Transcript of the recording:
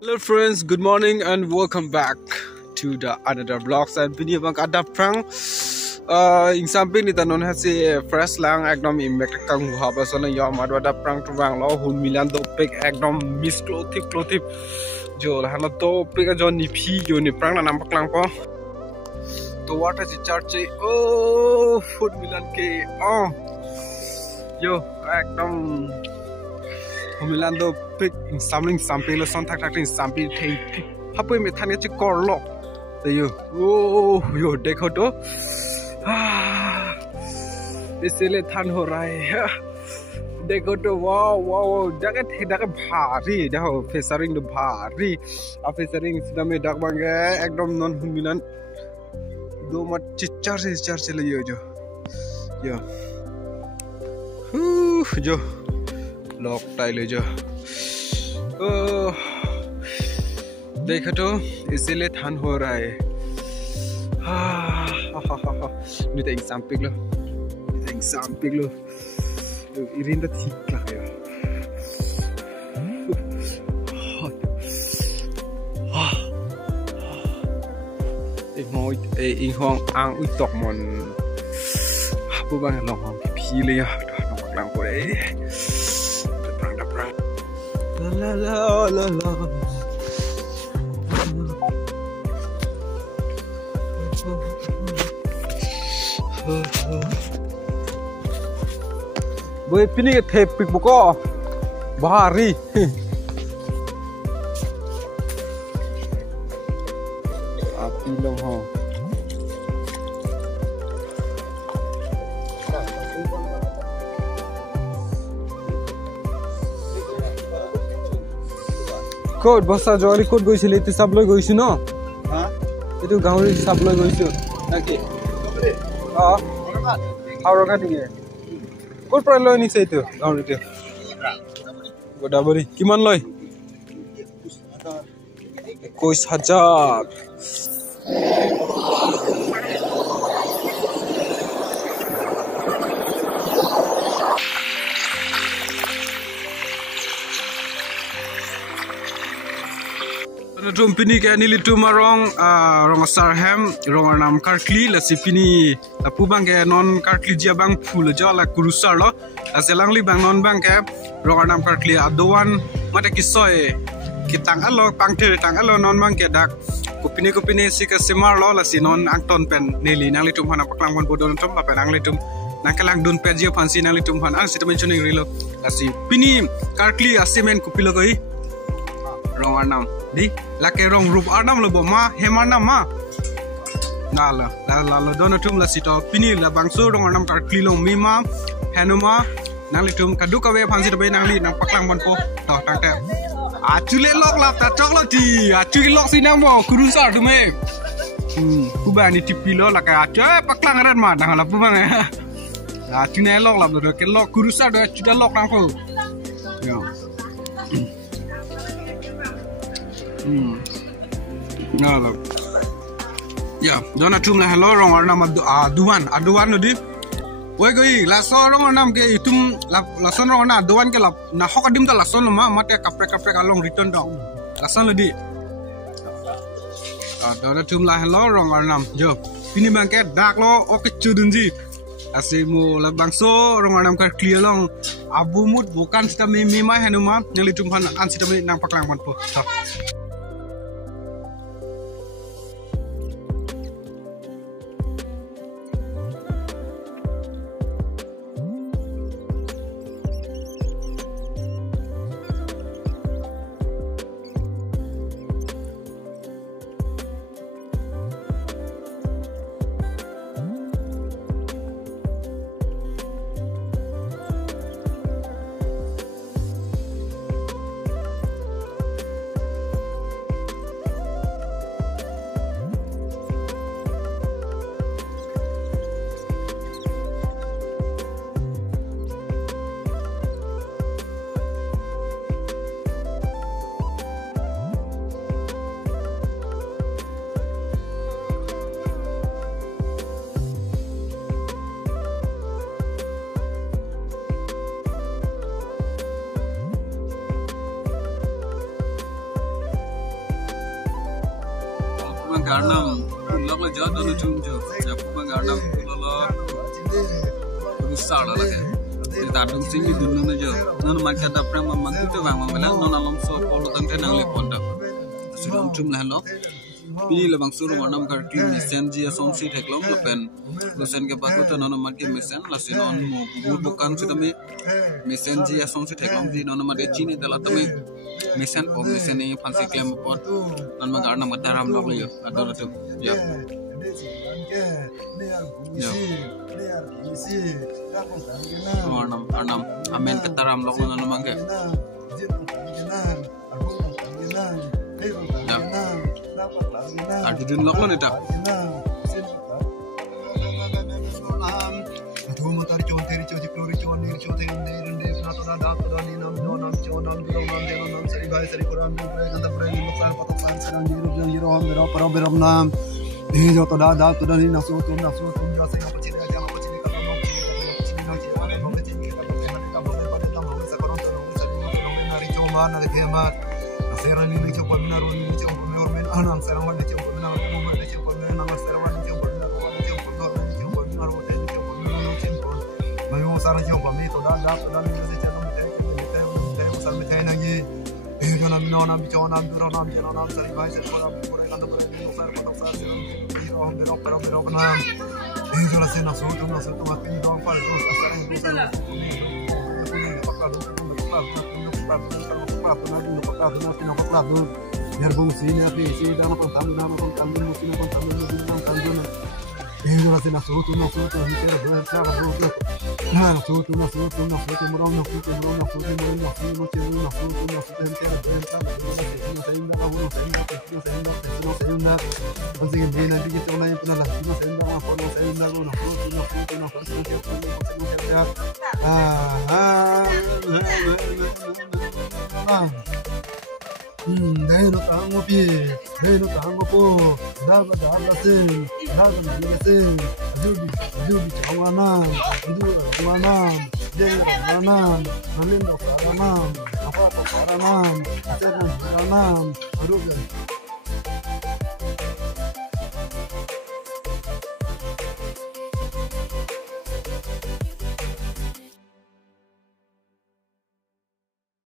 Hello friends, good morning and welcome back to the another vlogs and video bang adamprang. In sampai ni tanon hasi fresh lang ekdom impact kang haba sona yo mad adamprang tu bang lo ahunmilan do pek ekdom miss klotip jo la hana to pek jo ni phi jo ni prang na nampak lang po. To what is church oh ahunmilan ke yo ekdom ahunmilan do pick in sampai lo son tak sampai thei hapoi me thane chi kor lo te yo oh yo dekho to isile than ho rai dekho to wow daga bhari dekho featuring do bhari featuring sidame dak bange ekdom non ahunmilan do mat chichar se le yo jo lock tai le jo देखो तो इसीलिए थान हो रहा है ini tak exam pick lo irin dah ठीक lah ya mau ing hong ang ui tok mon bu bang long hong pi le ya nok lang ko dei la Boy pini ke tepik buko bahari api long ho Kod basa jori kod goisile itu sabloi goisu no ha itu gauri sabloi goisu naki Aurang kan ini. Kau pernah loy ni saya tu, gauri tu. Godabari, kiman loy? 21,000. Tum pini ke nili tu marong rong sarham rong nam karkli la sipini apu bang ke non karkli jia bang phul jo la kurusar lo aselangli bang non bang ke rong nam karkli adowan mate kisoy kitang alo pangthe tang alo non bang ke dak kupini sika simar lo la sinon angton pen neli nangli tum hana paklang pon bodon tum pa penangli tum nangkalang dun pe jia fansi nangli tum han an sitamen chuning rilo la si pini karkli asimen kupilo goi rong nam di lake rong rup adam lo boma hemanam ma la donatum la sito pini la bangso rong adam kar klilong mima hanuma nangli tum kadu kawe phansi tobe nangli nang paklang bon po to tangte achule lok la ta choklo ti achule lok sinam mo kurusa dume puba ni tipilo la ka acha paklang ran ma nang la puba nge achune lok la do ke lok kurusa do achuda lok nang ko yo Nalo. Ya, dona tum la hello rong arnam aduan no di. Wei goi la so rong arnam ke itum la son rong na aduan ke la na hokadim ta la son ma mate kapre along return down. La son lo di. Dona tum la hello rong arnam jo. Pini bang ke dak lo oke chudun ji. Asimu la bangso rong arnam kar clear long abumut bukan sita mi ma hanuma nyali tum han an sita nang paklang man po. garnam lok la jod no chum jo ya puma garnam lo rusar la ke ta dum sing ni dun no jo non ma ka da prang ma tu te bang ma la non alom so pol tan te nang le ponda suram chum la lo pini le bang suru warnam kar ki mesen ji asom si theklong lo pen losen ke pa ko ta non ma ke mesen la se non mo bu bukan si tami mesen ji asom si theklong ji non ma de chini dala tami mesen o mesen ni phansi klem pot non ma garnam mataram lo yo ador tu ya warnam amen kataram lo non ma ke Adidin lok lo nih tak? Anang sarang wala cium pernah umur ada cium pernah nama sarang wala cium pernah wala cium pernah wala cium pernah wala cium pernah cium pernah mayu sarang cium pernah itu dah ni ada cium kita usah mencari lagi jangan minum bicara jangan sari baik sari orang kurang kan berani usah kotak sari orang berok nam jangan sih nafsu makin dong pal terus asal biar fungsinya isi dalam pentampungan musim pentampungan itu rasa nafsu itu mikir bercara buruk nah nafsu murang nafsu penting dia nanti kita mulai pernah lah Đây nó tao ngô bì, đây nó tao ngô po, đa ba sen, du bị cháu anh, du anh, đây anh, lên đó anh, apa anh, saya kan anh, aduh